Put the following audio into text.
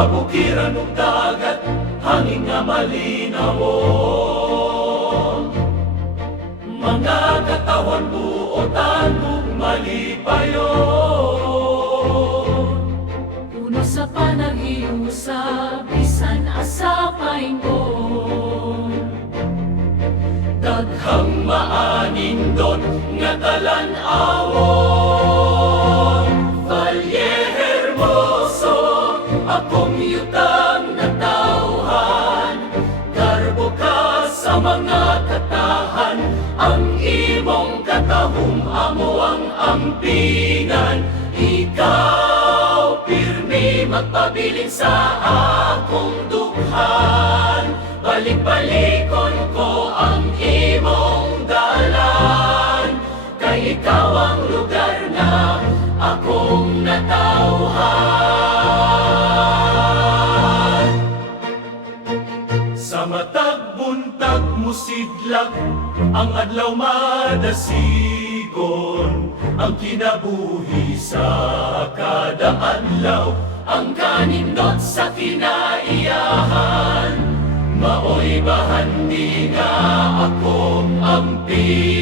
kabukiran ug dagat, hangin nga malinawon. Mga katawan buotan ug malipayon. Puno sa panag-iusap, bisan asa paingon. Daghang maanindot nga talan-awon. Valle Hermoso, akong yutang natawhan. Garbo ka sa mga katahan, ang imong katahum amo ang ampingan. Ikaw pirmi magpabilin sa akong dughan. Balik-balikon ko ang imong dalan, kay ikaw ang lugar na akong natawhan. Sa matag buntag musidlak, ang adlaw madasigon. Ang kinabuhi sa kada adlaw, ang kanindot sa kinaiyahan. Mao'y bahandi nga akong ampi.